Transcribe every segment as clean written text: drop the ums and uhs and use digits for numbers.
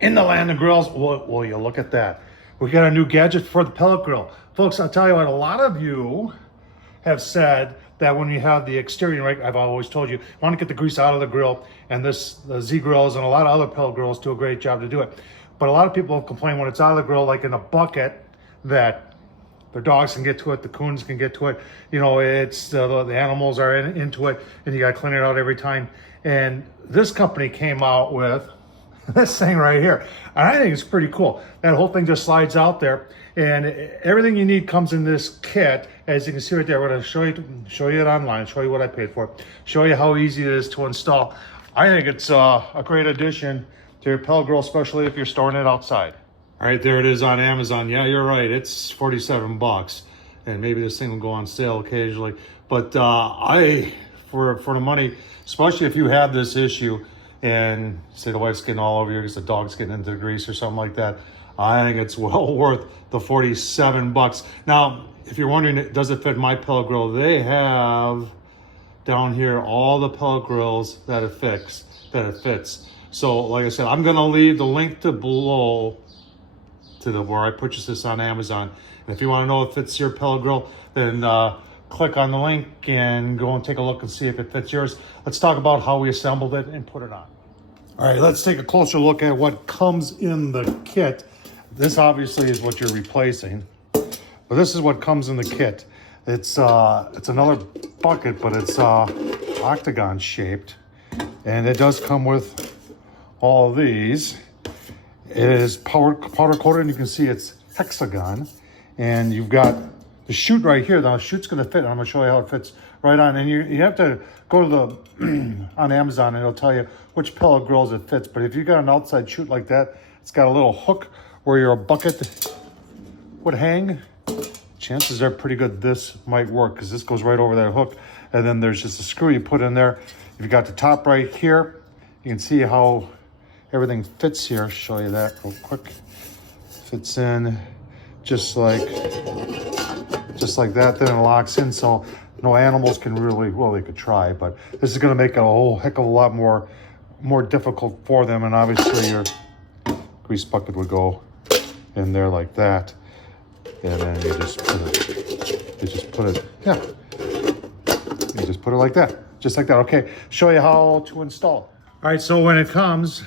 in the land of grills. Well, you look at that. We got a new gadget for the pellet grill. Folks, I'll tell you what, a lot of you have said that when you have the exterior, right, I've always told you want to get the grease out of the grill, and the Z grills and a lot of other pellet grills do a great job to do it. But a lot of people have complained when it's out of the grill, like in a bucket, that their dogs can get to it, the coons can get to it. You know, it's the animals are into it, and you got to clean it out every time. And this company came out with this thing right here, and I think it's pretty cool. That whole thing just slides out there, and everything you need comes in this kit. As you can see right there, we're going to show you it online, show you what I paid for, show you how easy it is to install. I think it's a great addition to your pellet grill, especially if you're storing it outside. All right, there it is on Amazon. Yeah, you're right. It's 47 bucks, and maybe this thing will go on sale occasionally. But for the money, especially if you have this issue and say the wife's getting all over you because the dog's getting into the grease or something like that, I think it's well worth the 47 bucks. Now, if you're wondering, does it fit my pellet grill? They have down here all the pellet grills that it fits. So, like I said, I'm gonna leave the link below to where I purchased this on Amazon. And if you want to know if it fits your pellet grill, then click on the link and go and take a look and see if it fits yours. Let's talk about how we assembled it and put it on. All right, let's take a closer look at what comes in the kit. This obviously is what you're replacing, but this is what comes in the kit. It's another bucket, but it's octagon shaped, and it does come with all of these. It is powder coated, and you can see it's hexagon, and you've got the chute right here. The chute's going to fit, and I'm going to show you how it fits right on. And you have to go to the on Amazon, and it'll tell you which pellet grills it fits. But if you got an outside chute like that, it's got a little hook where your bucket would hang. Chances are pretty good this might work, because this goes right over that hook, and then there's just a screw you put in there. You've got the top right here. You can see how everything fits here. I'll show you that real quick. Fits in just like that, then it locks in, so no animals can really, well, they could try, but this is going to make it a whole heck of a lot more difficult for them. And obviously your grease bucket would go in there like that, and then you just put it like that, just like that. Okay, show you how to install. All right, so when it comes,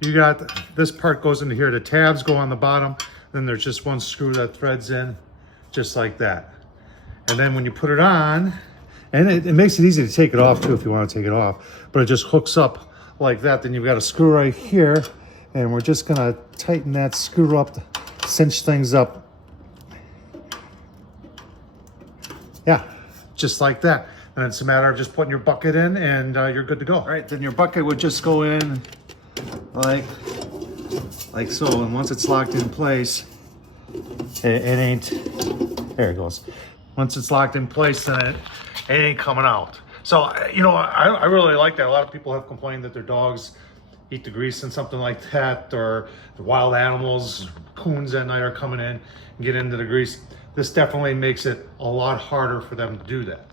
you got this part goes into here. The tabs go on the bottom. Then there's just one screw that threads in, just like that. And then when you put it on, and it makes it easy to take it off too if you want to take it off, but it just hooks up like that. Then you've got a screw right here, and we're just gonna tighten that screw up, cinch things up. Yeah, just like that. And it's a matter of just putting your bucket in, and you're good to go. All right, then your bucket would just go in like so, and once it's locked in place, it ain't, there it goes. Once it's locked in place, then it ain't coming out. So, you know, I really like that. A lot of people have complained that their dogs eat the grease and something like that, or the wild animals, coons at night are coming in and get into the grease. This definitely makes it a lot harder for them to do that.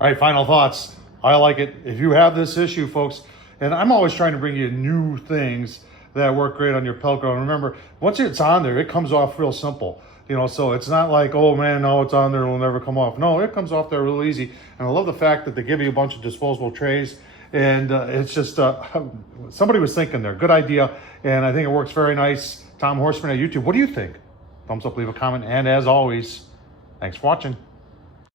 All right, final thoughts. I like it. If you have this issue, folks, and I'm always trying to bring you new things that work great on your pellet grill. And remember, once it's on there, it comes off real simple. You know, so it's not like, oh man, no, it's on there, it'll never come off. No, it comes off there real easy. And I love the fact that they give you a bunch of disposable trays. And it's just, somebody was thinking there. Good idea. And I think it works very nice. Tom Horseman at YouTube, what do you think? Thumbs up, leave a comment. And as always, thanks for watching.